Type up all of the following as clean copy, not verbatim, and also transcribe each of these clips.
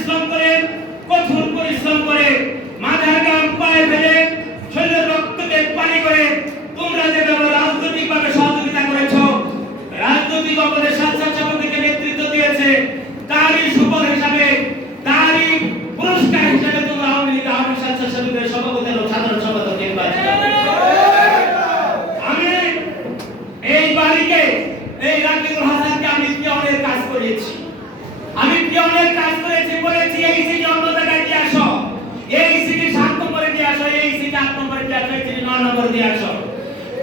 পরিশ্রম করে, কঠোর পরিশ্রম করে, মাথার ঘাম পায়ে ফেলে, শরীরের রক্তকে পানি করে তোমরা যেভাবে রাজনৈতিকভাবে সহযোগিতা করেছো, রাজনৈতিক অপরাধের স্বেচ্ছাসেবকদেরকে নেতৃত্ব দিয়েছে, তারই সুফল হিসাবে, তারই পুরস্কার হিসাবে তোমরা আওয়ামী লীগ স্বেচ্ছাসেবকদের সভাপতি ও সাধারণ সম্পাদক নির্বাচিত। আমি এই বাড়িকে, এই রাকিবুল হাসানকে আমি পিয়নের কাজ করেছি, আমি পিয়নের কাজ করেছি, বলেছি এই সিটি অন্য জায়গায় দিয়ে আসো, এই সিটি 7 নম্বরে দিয়ে আসো, এই সিটি 8 নম্বরে দিয়ে আসো, এই সিটি 9 নম্বরে দিয়ে আসো।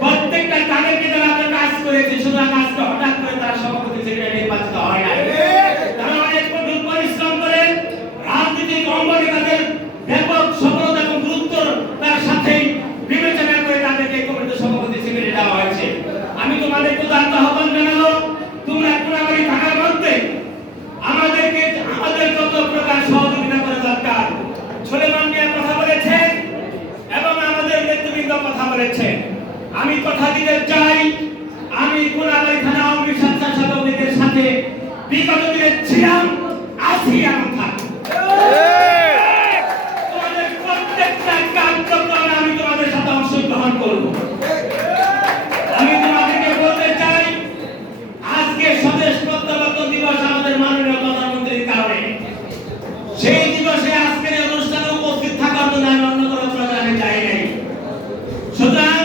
প্রত্যেকটা তাদেরকে যারা আমরা কাজ করেছি, শুধু কাজটা হঠাৎ করে তারা সভাপতি সেক্রেটারি নির্বাচিত হয় না। তারা অনেক কঠোর পরিশ্রম করে রাজনীতিক অঙ্গনে তাদের ব্যাপক সফলতা এবং গুরুত্ব তার সাথে বিবেচনা করে তাদেরকে কমিটিতে সভাপতি সেক্রেটারি দেওয়া হয়েছে। আমি তোমাদেরকে উদাত্ত আহ্বান জানাবো, তোমরা কোনাবাড়ি থাকার মধ্যে আমাদেরকে আমাদের যত প্রকার সহযোগিতা করা দরকার, সুলেমান মিয়া কথা বলেছেন এবং আমাদের নেতৃবৃন্দ কথা বলেছেন। আমি কথা দিতে চাই, আমি কোনাবাড়ি থানা আওয়ামী স্বেচ্ছাসেবকদের সাথে বিগত দিনে ছিলাম, আছি এবং থাকবো। তোমাদের প্রত্যেকটা কার্যক্রমে আমি তোমাদের সাথে অংশগ্রহণ করবো। আমি তোমাদেরকে বলতে চাই, আজকে স্বদেশ প্রত্যাবর্তন দিবস আমাদের মাননীয় প্রধানমন্ত্রীর কারণে, সেই দিবসে আজকের এই অনুষ্ঠানে উপস্থিত থাকার জন্য আমি অন্য কোনো প্রোগ্রামে যাই নাই। সুতরাং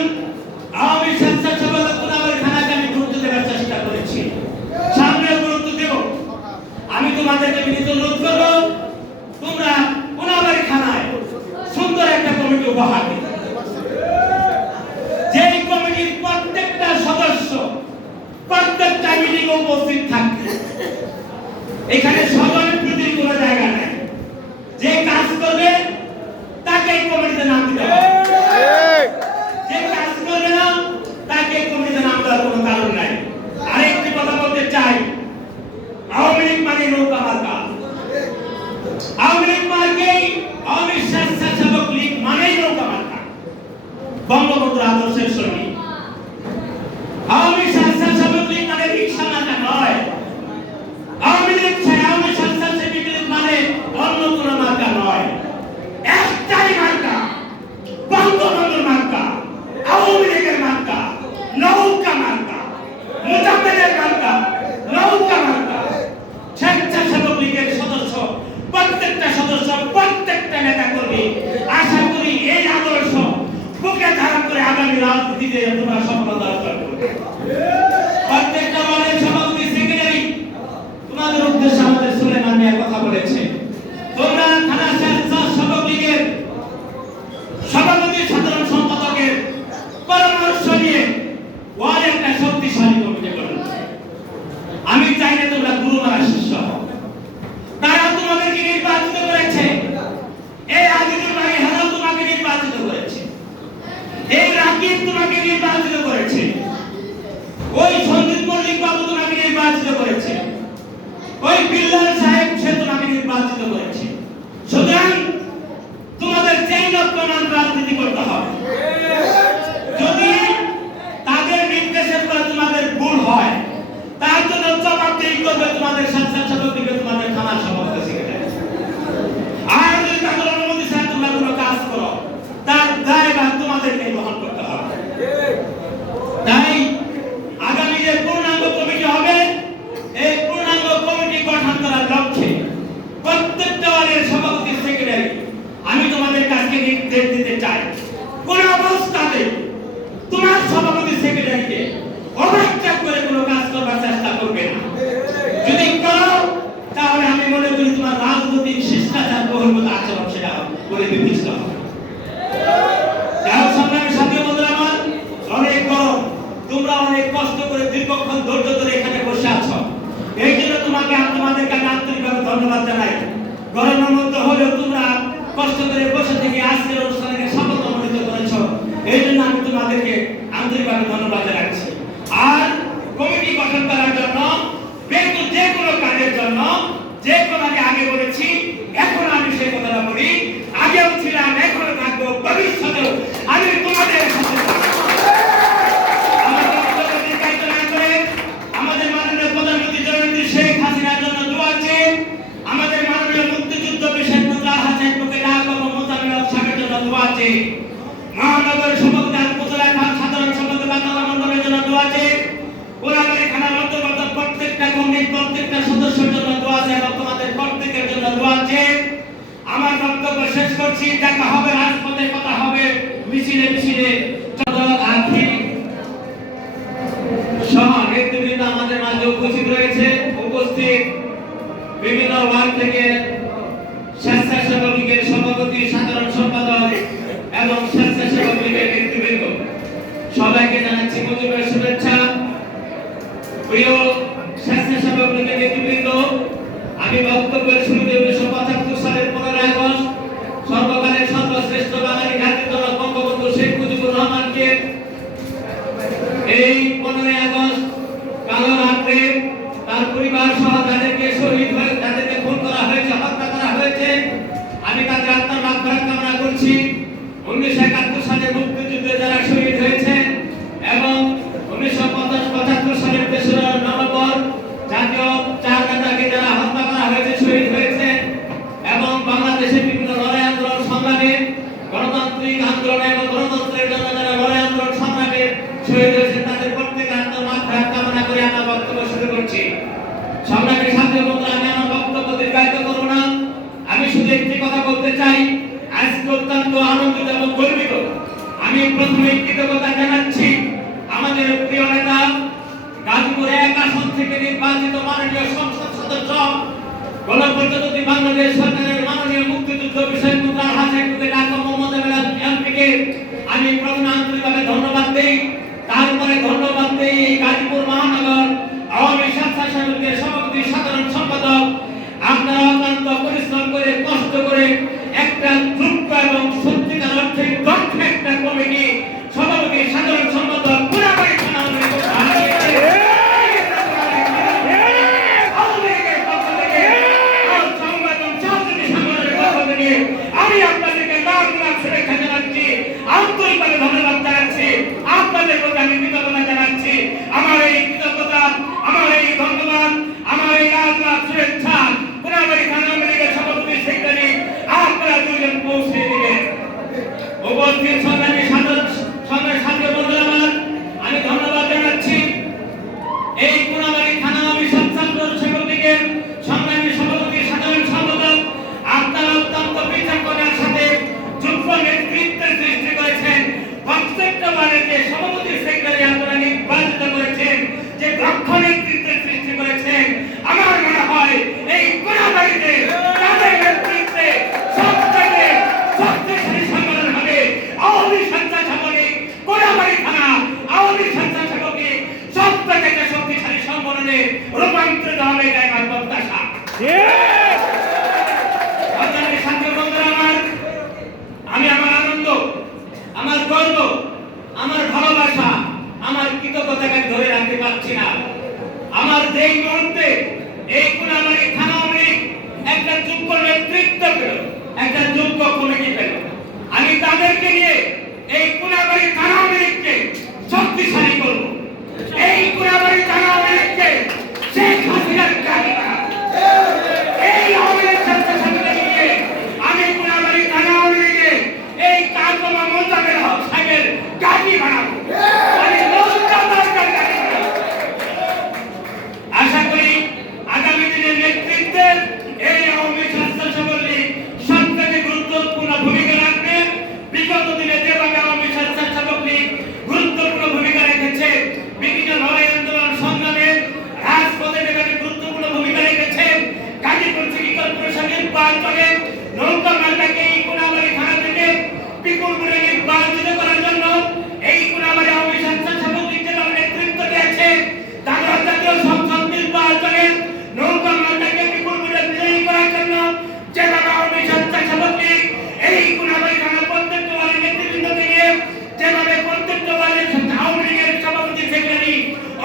আওয়ামী স্বেচ্ছাসেবক কোনাবাড়ি থানাকে আমি গুরুত্ব দেওয়ার চেষ্টা করেছি, সামনেও গুরুত্ব দেব। আমি তোমাদেরকে বিনীত অনুরোধ করবো, তোমরা কোনাবাড়ি থানায় সুন্দর একটা কমিটি উপহার দিবে, যেই কমিটির প্রত্যেকটা সদস্য প্রত্যেকটা মিটিং উপস্থিত থাকবে। এখানে স্বজনের প্রতি কোনো জায়গা নাই, যে কাজ করবে তাকে এই কমিটিতে নাম দিতে হবে, যে কাজ করবে না তাকে এই কমিটিতে নাম দেওয়ার কোনো কারণ নাই। আরেকটি কথা বলতে চাই, আওয়ামী লীগ মানে নৌকা মার্কা, আওয়ামী লীগ মার্কেই আওয়ামী স্বেচ্ছাসেবক লীগ মানেই নৌকা মার্কা, বঙ্গবন্ধু আদর্শের সঙ্গী। আওয়ামী স্বেচ্ছাসেবক লীগ মানে রিকশা মার্কা নয়, আওয়ামী লীগ আওয়ামী স্বেচ্ছাসেবক লীগ মানে অন্য কোনো মার্কা নয়, একটাই মার্কা, বঙ্গবন্ধুর মার্কা, আওয়ামী লীগের মার্কা, নৌকা মার্কা, মুজাফফরের মার্কা, নৌকা মার্কা। স্বেচ্ছাসেবক লীগের সদস্য প্রত্যেকটা সদস্য, প্রত্যেকটা নেতা কর্মী আশা করি এই আদর্শ বুকে ধারণ করে আগামী রাজনীতিতে তোমরা সফলতা অর্জন করবে। প্রত্যেকটা ওয়ার্ডের সভাপতি সেক্রেটারি তোমাদের উদ্দেশ্যে আমাদের সুলেমান মিয়া কথা বলেছে, তোমরা থানা স্বেচ্ছাসেবক লীগের সভাপতি সাধারণ সম্পাদকের পরামর্শ নিয়ে ওয়ার্ডে একটা শক্তিশালী কমিটি গঠন করো। আমি চাই না তোমরা গুরু মারা শিষ্য হও, তারা তোমাদেরকে নির্বাচিত করেছে, এই আজিজুল ভাই হারাও তোমাকে নির্বাচিত করেছে, এই রাকিব তোমাকে নির্বাচিত করেছে, ওই সঞ্জিত মল্লিক বাবু তোমাকে নির্বাচিত করেছে, ওই বিল্লাল সাহেব সে তোমাকে নির্বাচিত করেছে। সুতরাং তোমাদের চেইন অফ কমান্ড রাজনীতি করতে হবে। যদি তাদের নির্দেশের পরে তোমাদের ভুল হয়, তার জন্য জবাবদিহি করবে তোমাদের স্বেচ্ছাসেবক লীগের তোমাদের থানার সভাপতি সেক্রেটারি। আর যদি তাদের অনুমতি ছাড়া তোমরা কোনো কাজ করো, তার দায়ভার তোমাদেরকে গ্রহণ করতে হবে। তাই আগামী যে পূর্ণাঙ্গ কমিটি হবে, এই পূর্ণাঙ্গ কমিটি গঠন করার লক্ষ্যে প্রত্যেকটা ওয়ার্ডের সভাপতি সেক্রেটারি আমি তোমাদের কাছে নির্দেশ দিতে চাই, কোন অবস্থাতে তোমার সভাপতি সেক্রেটারিকে অবহেলা করে কোনো কাজ করবার চেষ্টা করবে না। যদি করো তাহলে আমি মনে করি তোমার রাজনৈতিক শিষ্টাচার বহির্ভূত আচরণ সেটা বলে বিবেচিত হবে। যাই সংগ্রামী সাথী বন্ধুরা আমার, অনেক গরম, তোমরা অনেক কষ্ট করে দীর্ঘক্ষণ ধৈর্য ধরে এখানে বসে আছো, এই জন্য তোমাদেরকে আমি আন্তরিকভাবে ধন্যবাদ জানাই। গরমের মধ্যে হলেও তোমরা কষ্ট করে বসে থেকে আজকের অনুষ্ঠানকে সফলতামণ্ডিত করেছো, এই জন্য আমি তোমাদেরকে আন্তরিকভাবে ধন্যবাদ জানাচ্ছি। আর কমিটি গঠন করার জন্য যে কোনো কাজের জন্য যে কোনো আগে বলেছি, এখন আমি সেই কথাটা বলি, আগেও ছিলাম, এখনো থাকবো, ভবিষ্যতেও আমি তোমাদের সাথে আমাদের মাননীয় প্রধানমন্ত্রী জননেত্রী শেখ হাসিনার জন্য দোয়া চেয়ে, আমাদের মাননীয় মুক্তিযুদ্ধ করছি, দেখা হবে রাজপথে, কথা হবে মিছিলে মিছিলে। আখি সহ নেতৃবৃন্দ আমাদের মাঝে উপস্থিত রয়েছে। উপস্থিত বিভিন্ন ওয়ার্ড থেকে স্বেচ্ছাসেবক লীগের সভাপতি, সাধারণ সম্পাদক এবং স্বেচ্ছাসেবক লীগের নেতৃবৃন্দ, সবাইকে জানাচ্ছি মুজিবের শুভেচ্ছা। প্রিয় স্বেচ্ছাসেবক লীগের নেতৃবৃন্দ, আমি বক্তব্যের শুরুতে 1975 সালের 15 আগস্ট সর্বকালের সর্বশ্রেষ্ঠ বাঙালি জাতির জনক বঙ্গবন্ধু শেখ মুজিবুর রহমানকে এই 15 আগস্ট কালো রাত্রে তার পরিবার সহ যাদেরকে শহীদ হয়ে যাদেরকে খুন করা হয়েছে, হত্যা করা হয়েছে, আমি তাদের আত্মার মাগফিরাত কামনা করছি। 1971 সালে মুক্তিযুদ্ধে যারা শহীদ হয়েছে এবং 1975 সালের 3রা নভেম্বর জাতীয় চার নেতাকে যারা হত্যা করা হয়েছে, শহীদ হয়েছে এবং বাংলাদেশের বিভিন্ন লড়াই আন্দোলন সংগ্রামে, গণতান্ত্রিক আন্দোলনে এবং গণতন্ত্রের জন্য যারা লড়াই আন্দোলন সংগ্রামে শহীদ হয়েছে, তাদের প্রত্যেকের আত্মার মাগফিরাত কামনা করে আমার বক্তব্য শুরু করছি। সংগ্রামী সাথী বন্ধুরা, আমি আমার বক্তব্য দীর্ঘায়িত করব না। আমি শুধু একটি কথা বলতে চাই, আজকে অত্যন্ত আনন্দিত এবং গর্বিত। আমি প্রথমে কৃতজ্ঞতা জানাচ্ছি আমাদের প্রিয় নেতা, গাজীপুর 1 আসন থেকে নির্বাচিত মাননীয় সংসদ সদস্য, গণপ্রজাতন্ত্রী বাংলাদেশ সরকারের মাননীয় মুক্তিযুদ্ধ বিষয়ক মন্ত্রী আলহাজ অ্যাডভোকেট আ ক ম মোহাম্মদ আমিন এমপিকে আমি প্রথমে আন্তরিকভাবে ধন্যবাদ দেই। তারপরে ধন্যবাদ দেই এই গাজীপুর মহানগর আওয়ামী স্বেচ্ছাসেবক লীগের সভাপতি, সাধারণ সম্পাদক, আপনারা অত্যন্ত পরিশ্রম করে, কষ্ট করে একটা দ্রুত এবং সত্যিকার অর্থে দক্ষ একটা কমিটি, সভাপতি, সাধারণ সম্পাদক, পুরাবাড়ি থানা আমি আপনাদেরকে লাখ লাখ শুভেচ্ছা জানাচ্ছি, আন্তরিকভাবে ধন্যবাদ জানাচ্ছি, আপনাদের প্রতি আমি কৃতজ্ঞতা জানাচ্ছি। আমার এই কৃতজ্ঞতা, আমার এই ধন্যবাদ, আমার এই লাখ লাখ শুভেচ্ছা পুরাবাড়ি থানা আওয়ামী লীগের সভাপতি সেক্রেটারি আপনারা দুজন পৌঁছে দিবেন। উপস্থিত সংগ্রামী সাথী বন্ধুরা, আমি ধন্যবাদ জানাচ্ছি এই পুরাবাড়ি থানা আওয়ামী স্বেচ্ছাসেবক লীগের সংগ্রামী সভাপতি, সাধারণ সম্পাদক, আপনারা অত্যন্ত বিচক্ষণতার সাথে যোগ্য নেতৃত্বের সৃষ্টি করেছেন। প্রত্যেকটা ওয়ার্ডের যে সভাপতি, সেক্রেটারি আপনারা নির্বাচিত করেছেন, যে দক্ষ নেতৃত্বের সৃষ্টি করেছেন, আমার মনে হয় এই পুরাবাড়িতে তাদের নেতৃত্বে সবথেকে শক্তিশালী সংগঠন হবে আওয়ামী স্বেচ্ছাসেবক লীগ। পুরাবাড়ি থানা আওয়ামী স্বেচ্ছাসেবক লীগ সবথেকে একটা শক্তিশালী সংগঠনে রূপান্তরিত হবে, এটাই আমার প্রত্যাশা। আমি আমার আনন্দ, আমার গর্ব, আমার ভালোবাসা, আমার কৃতজ্ঞতাকে ধরে রাখতে পারছি না। আমার যেই মুহূর্তে এই পুরাবাড়ি থানা আওয়ামী লীগ একটা যোগ্য নেতৃত্ব পেল, একটা যোগ্য কমিটি পেল, আমি তাদেরকে নিয়ে এই পুরাবাড়ি থানা আওয়ামী লীগকে শক্তিশালী করব। এই পুরাবাড়ি থানা আওয়ামী লীগকে শেখ হাসিনার গাড়ি বানাবো। এই আওয়ামী লীগ স্বেচ্ছাসেবক লীগকে আমি পুরাবাড়ি থানা আওয়ামী লীগে এই কারকমা মোজামের হক সাহেবের গাড়ি বানাবো। আমি গাড়ি বানাবো। আশা করি আগামী দিনের নেতৃত্বে এই আওয়ামী স্বেচ্ছাসেবক লীগ সবথেকে গুরুত্বপূর্ণ ভূমিকা রাখবে। বিগত দিনে যেভাবে আওয়ামী স্বেচ্ছাসেবক লীগ গুরুত্বপূর্ণ ভূমিকা রেখেছে, বিভিন্ন লড়াই আন্দোলন সংগ্রামে রাজপথে যেভাবে গুরুত্বপূর্ণ ভূমিকা রেখেছে, গাজীপুর সিটি কর্পোরেশন নির্বাচনে নৌকা মার্কাকে এই পুরাবাড়ি থানা থেকে বিপুল ভোটে নির্বাচিত করার জন্য এই পুরাবাড়ি আওয়ামী স্বেচ্ছাসেবক লীগ যেভাবে নেতৃত্ব দিয়েছে, তারা জাতীয় সংসদ নির্বাচনে নৌকা মার্কাকে বিপুল ভোটে বিজয়ী করার জন্য যেভাবে আওয়ামী স্বেচ্ছাসেবক লীগ এই পুরাবাড়ি থানা প্রত্যেকটা ওয়ার্ডের নেতৃবৃন্দকে নিয়ে যেভাবে প্রত্যেকটা ওয়ার্ডের আওয়ামী লীগের সভাপতি, সেক্রেটারি,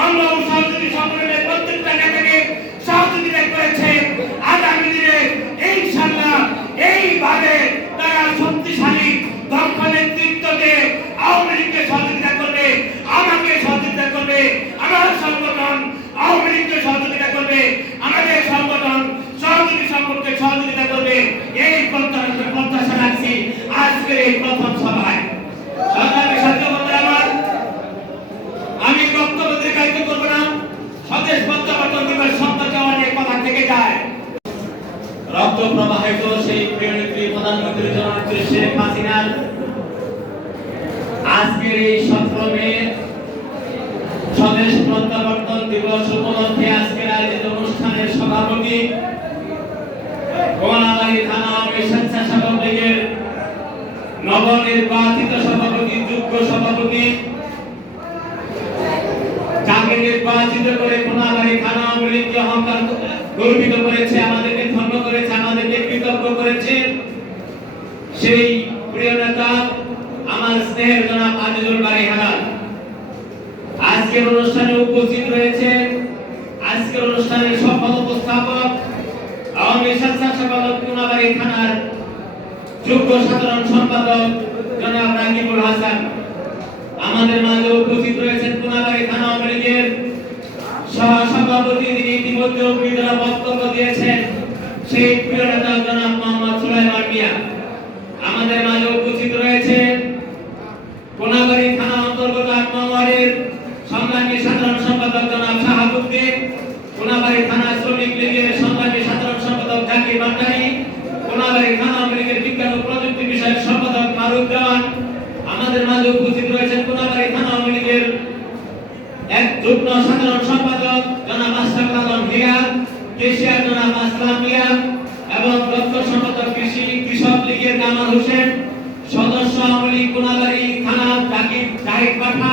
অঙ্গ ও সহযোগী সংগঠনের প্রত্যেকটা নেতাকে সহযোগিতা করেছে, আগামী দিনে ইনশাআল্লাহ এইভাবে তারা শক্তিশালী দক্ষ নেতৃত্বকে আওয়ামী লীগকে সহযোগিতা করবে, আমাকে সহযোগিতা করবে, আমার সংগঠন আওয়ামী লীগকে সহযোগিতা করবে, আমাদের সংগঠন সহযোগী সংগঠনকে সহযোগিতা করবে। এই প্রত্যাশা রাখছি আজকের এই প্রথম সভায়। সংগ্রামী সাথী বন্ধুরা, আমি বক্তব্য দীর্ঘায়িত করব না। স্বদেশ প্রত্যাবর্তন দিবস সম্পর্কে অনেক কথা থেকে যায়। রক্ত প্রবাহিত সেই প্রিয় নেত্রী প্রধানমন্ত্রী জননেত্রী হেলাল আজকের এই 17 মে স্বদেশ প্রত্যাবর্তন দিবস উপলক্ষে আজকের আয়োজিত অনুষ্ঠানের সভাপতি কোনাবাড়ী থানা আওয়ামী স্বেচ্ছাসেবক লীগের নবনির্বাচিত সভাপতি, যোগ্য সভাপতি, যাকে নির্বাচিত করে কোনাবাড়ী থানা আওয়ামী লীগকে অহংকার গর্বিত করেছে, আমাদেরকে ধন্য করেছে, আমাদেরকে কৃতজ্ঞ করেছে, সেই প্রিয় নেতা আমার স্নেহের জনাব আজিজুল বারী হেলাল আজকের অনুষ্ঠানে উপস্থিত রয়েছে। আজকের অনুষ্ঠানের সফল উপস্থাপক আওয়ামী স্বেচ্ছাসেবক কোনাবাড়ী থানার যোগ্য সাধারণ সম্পাদক জনাব রাকিবুল হাসান। আমাদের মাঝে উপস্থিত রয়েছেন কোনাবাড়ী থানা আওয়ামী লীগের সহসভাপতি, যিনি ইতিমধ্যে বিদ্রোহ বক্তব্য দিয়েছেন, সেই প্রিয় নেতা জনাব মোহাম্মদ সুলাইমান মিয়া। আমাদের মাঝে উপস্থিত রয়েছে কোনাবাড়ী থানা অন্তর্গত ৮ নং ওয়ার্ডের সংগ্রামী সাধারণ সম্পাদক জনাব শাহাবুদ্দিন, কোনাবাড়ী থানা শ্রমিক লীগের সংগ্রামী সাধারণ সম্পাদক জাকির ভান্ডারী, কোনাবাড়ী থানা আওয়ামী লীগের বিজ্ঞান ও প্রযুক্তি বিষয়ক সম্পাদক ফারুক দেওয়ান। আমাদের মাঝে উপস্থিত রয়েছেন কোনাবাড়ী থানা আওয়ামী লীগের এক যুগ্ম সাধারণ সম্পাদক জনাব আশরাফুল আলম হিয়া, কেশিয়ার জনাব আসলাম মিয়া এবং দপ্তর সম্পাদক কৃষক লীগের কামাল হোসেন, সদস্য আওয়ামী লীগ কোনাবাড়ী থানা জাহিদ পাঠা।